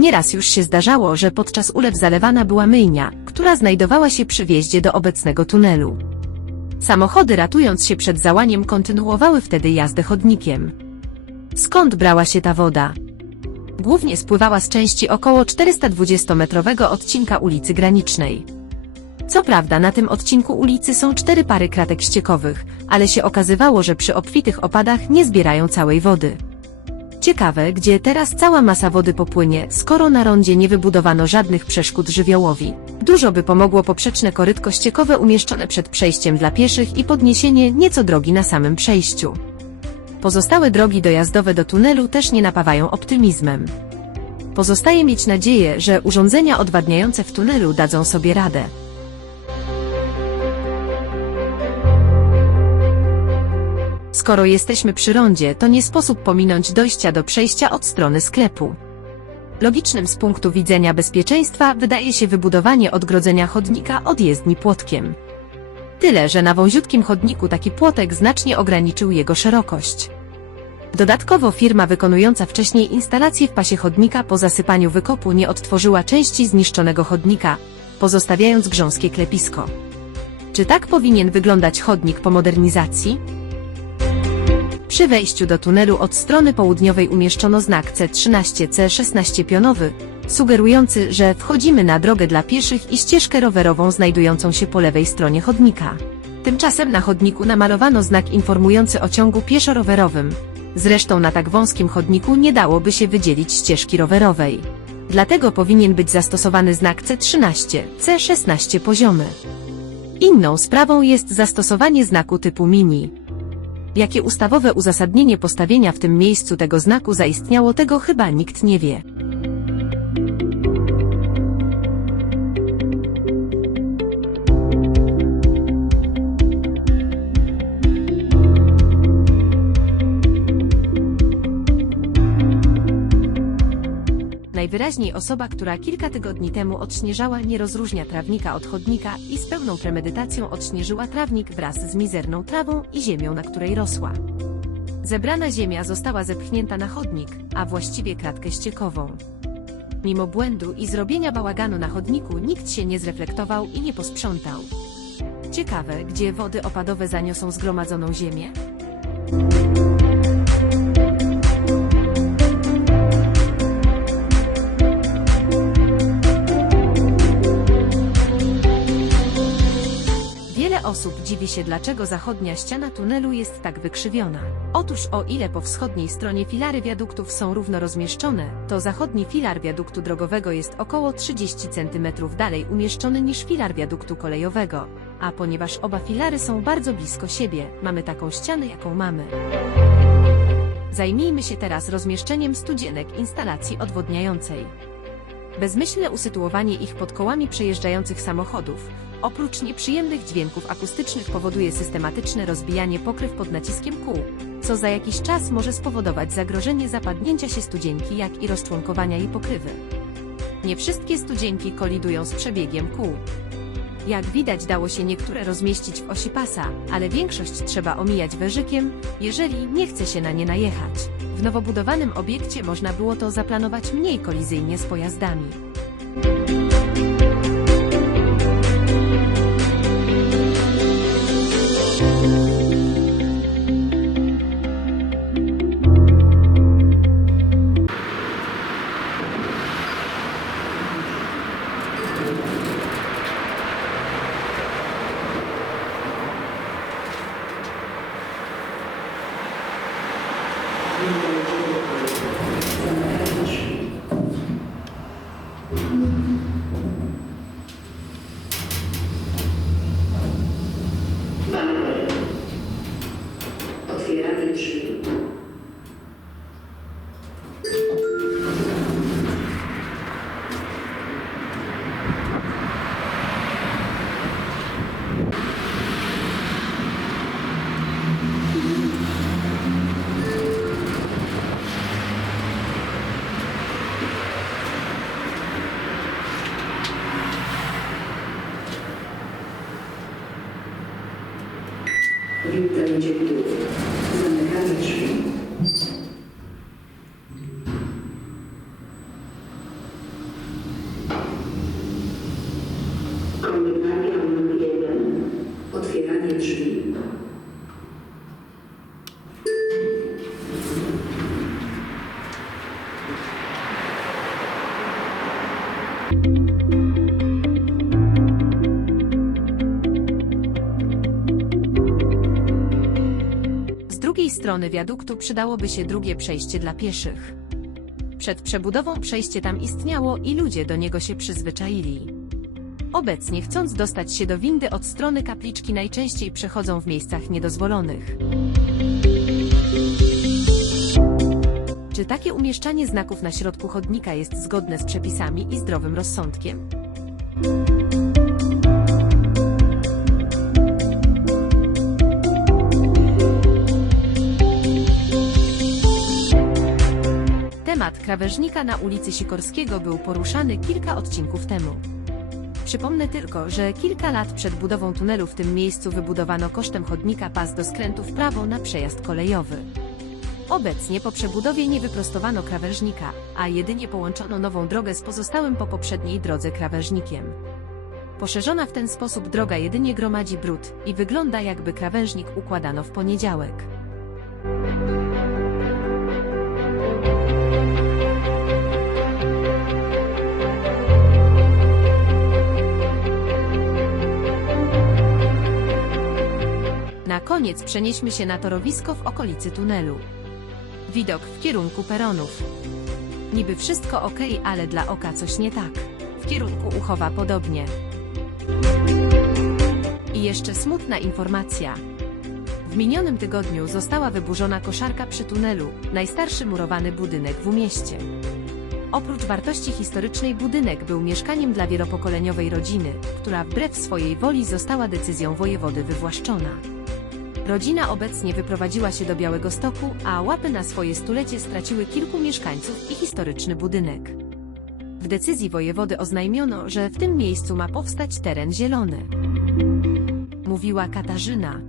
Nieraz już się zdarzało, że podczas ulew zalewana była myjnia, która znajdowała się przy wjeździe do obecnego tunelu. Samochody ratując się przed załaniem kontynuowały wtedy jazdę chodnikiem. Skąd brała się ta woda? Głównie spływała z części około 420-metrowego odcinka ulicy Granicznej. Co prawda na tym odcinku ulicy są cztery pary kratek ściekowych, ale się okazywało, że przy obfitych opadach nie zbierają całej wody. Ciekawe, gdzie teraz cała masa wody popłynie, skoro na rondzie nie wybudowano żadnych przeszkód żywiołowi. Dużo by pomogło poprzeczne korytko ściekowe umieszczone przed przejściem dla pieszych i podniesienie nieco drogi na samym przejściu. Pozostałe drogi dojazdowe do tunelu też nie napawają optymizmem. Pozostaje mieć nadzieję, że urządzenia odwadniające w tunelu dadzą sobie radę. Skoro jesteśmy przy rondzie, to nie sposób pominąć dojścia do przejścia od strony sklepu. Logicznym z punktu widzenia bezpieczeństwa wydaje się wybudowanie odgrodzenia chodnika od jezdni płotkiem. Tyle, że na wąziutkim chodniku taki płotek znacznie ograniczył jego szerokość. Dodatkowo firma wykonująca wcześniej instalację w pasie chodnika po zasypaniu wykopu nie odtworzyła części zniszczonego chodnika, pozostawiając grząskie klepisko. Czy tak powinien wyglądać chodnik po modernizacji? Przy wejściu do tunelu od strony południowej umieszczono znak C13C16 pionowy, sugerujący, że wchodzimy na drogę dla pieszych i ścieżkę rowerową znajdującą się po lewej stronie chodnika. Tymczasem na chodniku namalowano znak informujący o ciągu pieszo-rowerowym. Zresztą na tak wąskim chodniku nie dałoby się wydzielić ścieżki rowerowej. Dlatego powinien być zastosowany znak C13, C16 poziomy. Inną sprawą jest zastosowanie znaku typu mini. Jakie ustawowe uzasadnienie postawienia w tym miejscu tego znaku zaistniało, tego chyba nikt nie wie. Najwyraźniej osoba, która kilka tygodni temu odśnieżała, nie rozróżnia trawnika od chodnika i z pełną premedytacją odśnieżyła trawnik wraz z mizerną trawą i ziemią, na której rosła. Zebrana ziemia została zepchnięta na chodnik, a właściwie kratkę ściekową. Mimo błędu i zrobienia bałaganu na chodniku nikt się nie zreflektował i nie posprzątał. Ciekawe, gdzie wody opadowe zaniosą zgromadzoną ziemię? Osób dziwi się, dlaczego zachodnia ściana tunelu jest tak wykrzywiona. Otóż o ile po wschodniej stronie filary wiaduktów są równo rozmieszczone, to zachodni filar wiaduktu drogowego jest około 30 cm dalej umieszczony niż filar wiaduktu kolejowego. A ponieważ oba filary są bardzo blisko siebie, mamy taką ścianę, jaką mamy. Zajmijmy się teraz rozmieszczeniem studzienek instalacji odwodniającej. Bezmyślne usytuowanie ich pod kołami przejeżdżających samochodów, oprócz nieprzyjemnych dźwięków akustycznych powoduje systematyczne rozbijanie pokryw pod naciskiem kół, co za jakiś czas może spowodować zagrożenie zapadnięcia się studzienki, jak i rozczłonkowania jej pokrywy. Nie wszystkie studzienki kolidują z przebiegiem kół. Jak widać dało się niektóre rozmieścić w osi pasa, ale większość trzeba omijać wężykiem, jeżeli nie chce się na nie najechać. W nowobudowanym obiekcie można było to zaplanować mniej kolizyjnie z pojazdami. Jutta Nijekidu is the country. Strony wiaduktu przydałoby się drugie przejście dla pieszych. Przed przebudową przejście tam istniało i ludzie do niego się przyzwyczaili. Obecnie chcąc dostać się do windy od strony kapliczki najczęściej przechodzą w miejscach niedozwolonych. Czy takie umieszczanie znaków na środku chodnika jest zgodne z przepisami i zdrowym rozsądkiem? Temat krawężnika na ulicy Sikorskiego był poruszany kilka odcinków temu. Przypomnę tylko, że kilka lat przed budową tunelu w tym miejscu wybudowano kosztem chodnika pas do skrętu w prawo na przejazd kolejowy. Obecnie po przebudowie nie wyprostowano krawężnika, a jedynie połączono nową drogę z pozostałym po poprzedniej drodze krawężnikiem. Poszerzona w ten sposób droga jedynie gromadzi brud i wygląda jakby krawężnik układano w poniedziałek. Koniec przenieśmy się na torowisko w okolicy tunelu. Widok w kierunku peronów. Niby wszystko ok, ale dla oka coś nie tak. W kierunku Uchowa podobnie. I jeszcze smutna informacja. W minionym tygodniu została wyburzona koszarka przy tunelu, najstarszy murowany budynek w mieście. Oprócz wartości historycznej budynek był mieszkaniem dla wielopokoleniowej rodziny, która wbrew swojej woli została decyzją wojewody wywłaszczona. Rodzina obecnie wyprowadziła się do Białego Stoku, a łapy na swoje stulecie straciły kilku mieszkańców i historyczny budynek. W decyzji wojewody oznajmiono, że w tym miejscu ma powstać teren zielony. Mówiła Katarzyna.